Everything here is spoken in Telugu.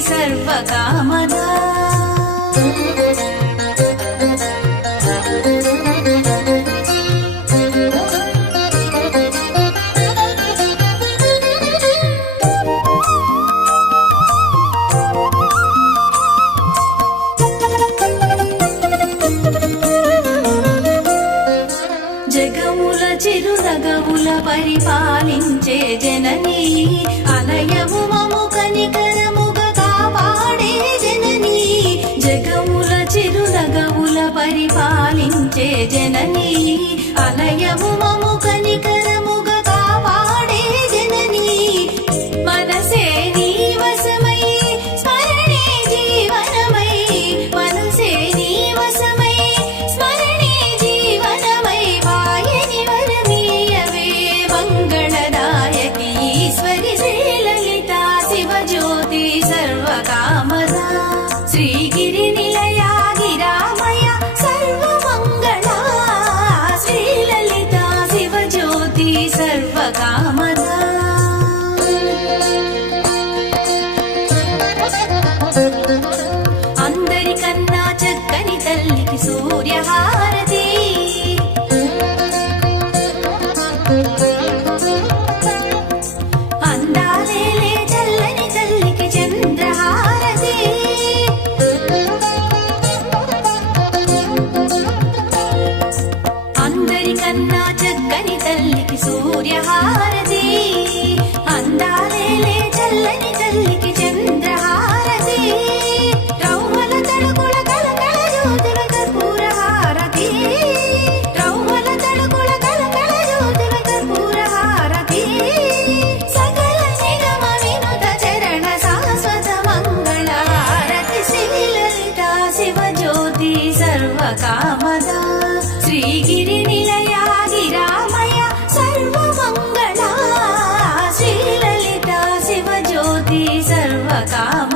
सर्वकामदा జగముల చిరునగముల పరిపాలించే జననీ అలయము మము కనికరముగ కాపాడే జననీ జగముల చిరునగముల పరిపాలించే జననీ అలయము మము కనికరముగ కాపాడే జననీ మనసే నీ వశమై స్మరణే జీవనమై మనసే నీ వశమై స్మరణే జీవనమై వాయని వరమీయవే మంగళదాయకి ఈశ్వరి శ్రీలలితా శివజ్యోతి సర్వకామదా శ్రీగిరి నిలయా గిరామయ సర్వమంగళా శ్రీలలితా శివజ్యోతి సర్వకామదా అందరికన్నా చక్కని తల్లికి సూర్యహారతి అందాలేలే చల్లని తల్లికి చంద్రహారతి అందరికన్నా చక్కని తల్లికి సూర్యహారతి అందాలేలే చల్లని తల్లికి చంద్రహారతి రౌమల తడుకుల కలకల జ్యోతుల కర్పూర హారతి రౌమల తడుకుల కలకల జ్యోతుల కర్పూర హారతి సకల నిగమ వినుత చరణ శాశ్వత మంగళ హారతి శ్రీలలితా శివజ్యోతి సర్వకామదా శ్రీగిరి నిలయా గిరామయ సర్వమంగళా శ్రీలలితా శివజ్యోతి సర్వకామ